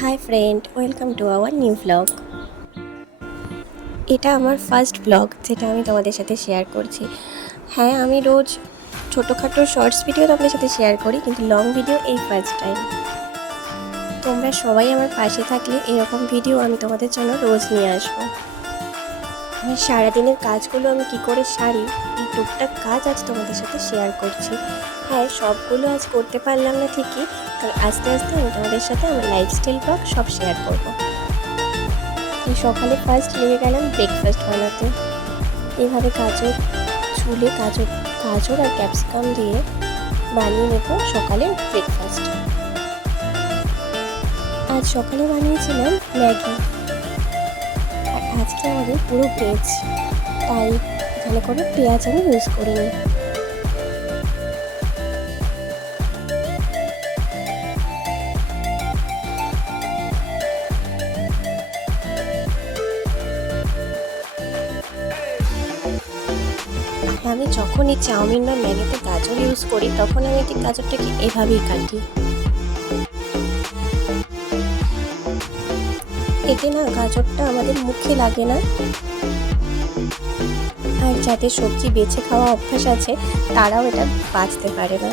Hi friend welcome to our new blog এটা আমার first blog যেটা আমি তোমাদের সাথে শেয়ার করছি। হ্যাঁ আমি রোজ ছোটোখাটো শর্টস ভিডিও তোমাদের সাথে শেয়ার করি, কিন্তু লং ভিডিও এই ফার্স্ট টাইম তোমরা সবাই আমার পাশে থাকলে এরকম ভিডিও আমি তোমাদের জন্য রোজ নিয়ে আসব। আমার সারাদিনের কাজগুলো আমি কি করে সারি, এই টুকটাক কাজ আজ তোমাদের সাথে শেয়ার করছি। হ্যাঁ সবগুলো আজ করতে পারলাম না ঠিকই কারণ আস্তে আস্তে আমি তোমাদের সাথে আমার লাইফস্টাইল ব্লগ সব শেয়ার করব। সকালে ফার্স্ট লেগে গেলাম ব্রেকফাস্ট বানাতে। এভাবে গাজর, চুলে গাজর গাজর আর ক্যাপসিকাম দিয়ে বানিয়ে নেব সকালের ব্রেকফাস্ট আজ সকালে বানিয়েছিলাম ম্যাগি। আজকে আমাদের পুরো ভেজ তাই এখানে কোনো পেঁয়াজ আমি ইউজ করিনি আমি যখনই চাউমিন বা ম্যাগিতে গাজর ইউজ করি, তখন আমি ঠিক গাজরটাকে এভাবেই কাটি। এতে না গাজরটা আমাদের মুখে লাগে না। আর যাদের সবজি বেছে খাওয়া অভ্যাস আছে, তারাও এটা বাঁচতে পারে না।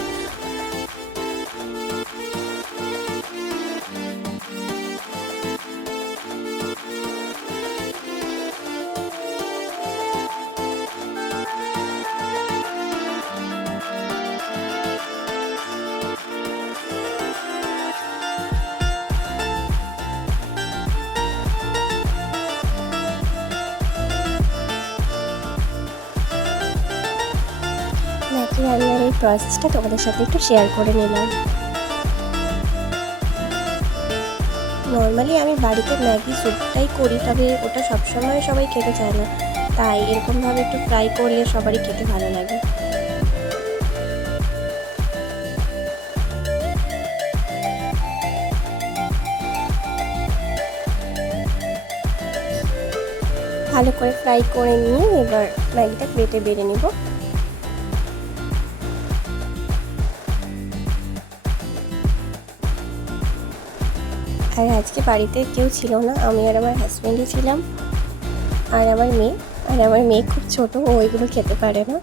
ম্যাগি রান্নার এই প্রসেসটা তোমাদের সাথে একটু শেয়ার করে নিলাম। নর্মালি আমি বাড়িতে ম্যাগি স্যুপটাই করি, তবে ওটা সবসময় সবাই খেতে চায় না। তাই এরকমভাবে একটু ফ্রাই করলে সবারই খেতে ভালো লাগে। ভালো করে ফ্রাই করে নিয়ে এবার ম্যাগিটা প্লেটে বেড়ে নিব। আর আজকে বাড়িতে কেউ ছিল না, আমি আর আমার হাজব্যান্ডই ছিলাম। আর আমার মেয়ে, আর আমার মেয়ে খুব ছোট, ও ওইগুলো খেতে পারে না।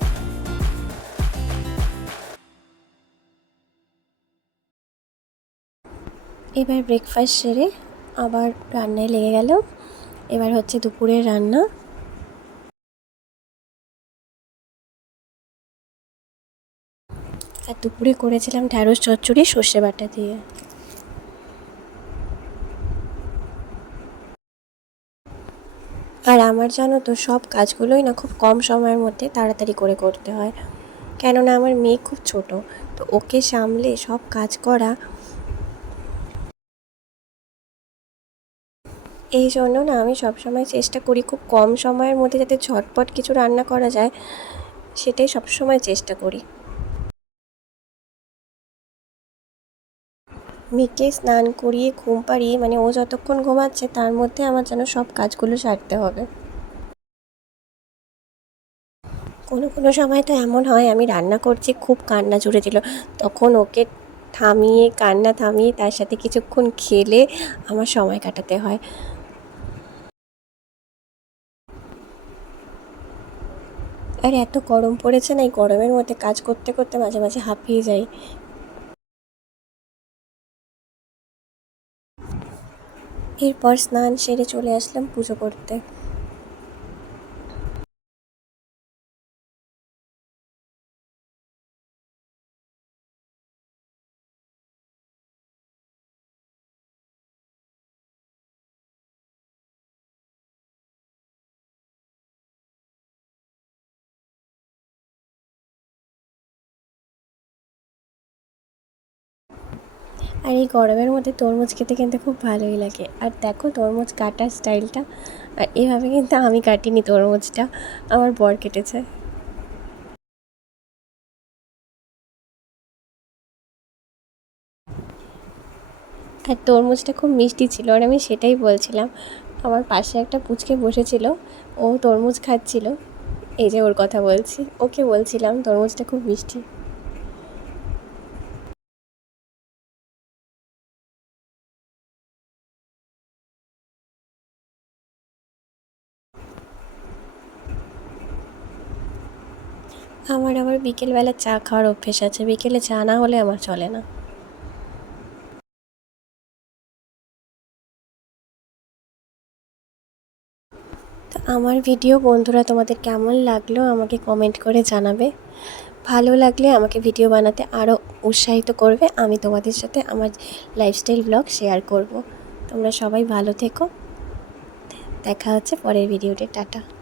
এবার ব্রেকফাস্ট সেরে আবার রান্নায় লেগে গেল। এবার হচ্ছে দুপুরের রান্না। আর দুপুরে করেছিলাম ঢ্যাঁড়স, চচ্চড়ি, সর্ষে বাটা দিয়ে। আর আমার জানো তো, সব কাজগুলোই না খুব কম সময়ের মধ্যে তাড়াতাড়ি করে করতে হয়। কেননা আমার মেয়ে খুব ছোট, তো ওকে সামলে সব কাজ করা এই জন্য না আমি সবসময় চেষ্টা করি খুব কম সময়ের মধ্যে যাতে ঝটপট কিছু রান্না করা যায়, সেটাই সবসময় চেষ্টা করি। মেয়েকে স্নান করিয়ে, ঘুম পাড়িয়ে মানে ও যতক্ষণ ঘুমাচ্ছে, তার মধ্যে আমার যেন সব কাজগুলো সারতে হবে। কোনো কোনো সময় তো এমন হয়, আমি রান্না করছি, খুব কান্না জুড়ে দিল। তখন ওকে থামিয়ে, কান্না থামিয়ে, তার সাথে কিছুক্ষণ খেলে আমার সময় কাটাতে হয়। আর এত গরম পড়েছে না, এই গরমের মধ্যে কাজ করতে করতে মাঝে মাঝে হাঁপিয়ে যাই। এরপর স্নান সেরে চলে আসলাম পুজো করতে। আর এই গরমের মধ্যে তরমুজ খেতে কিন্তু খুব ভালোই লাগে। আর দেখো তরমুজ কাটার স্টাইলটা, আর এভাবে কিন্তু আমি কাটিনি তরমুজটা, আমার বর কেটেছে। আর তরমুজটা খুব মিষ্টি ছিল আর আমি সেটাই বলছিলাম। আমার পাশে একটা পুচকে বসেছিল, ও তরমুজ খাচ্ছিল, এই যে ওর কথা বলছি, ওকে বলছিলাম তরমুজটা খুব মিষ্টি। আমার আবার বিকেলবেলা চা খাওয়ার অভ্যেস আছে। বিকেলে চা না হলে আমার চলে না। তো আমার ভিডিও বন্ধুরা, তোমাদের কেমন লাগল আমাকে কমেন্ট করে জানাবে। ভালো লাগলে আমাকে ভিডিও বানাতে আরও উৎসাহিত করবে। আমি তোমাদের সাথে আমার লাইফস্টাইল ব্লগ শেয়ার করব। তোমরা সবাই ভালো থেকো। দেখা হচ্ছে পরের ভিডিওতে। টাটা।